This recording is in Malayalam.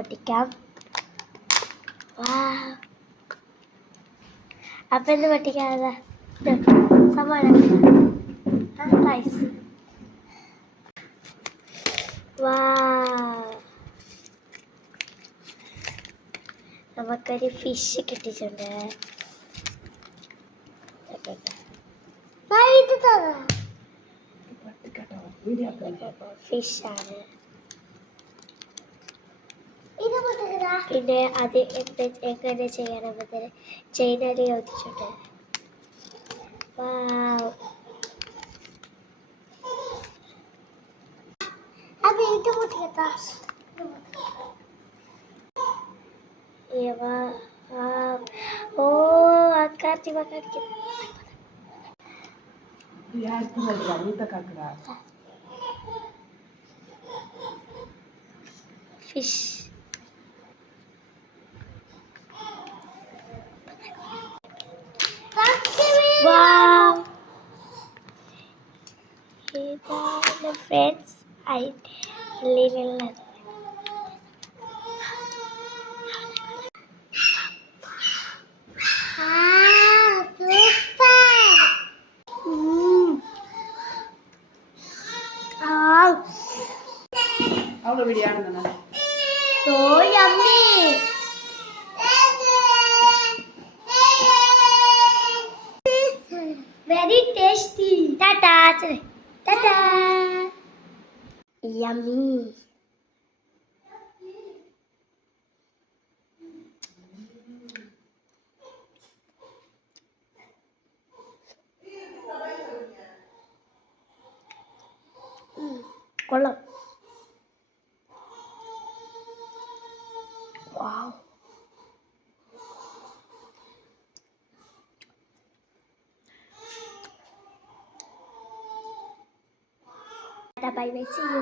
പൊട്ടിക്കാം. അപ്പം എന്ത് പൊട്ടിക്കാതെ സവാള റൈസ്. നമുക്കൊരു ഫിഷ് കിട്ടിയിട്ടുണ്ട്. ഫിഷാണ്. പിന്നെ അത് എങ്ങനെ ചെയ്യണമെന്ന് ചൈനയിൽ ചോദിച്ചിട്ടുണ്ട്. അക്കാത്തി ഫിഷ്. ഇതാണ് ഫ്രണ്ട്സ് അതിലുള്ളത്. So yummy. Very tasty. Tata. Tata. Yummy. കൊള്ളാം. Bye bye. See you.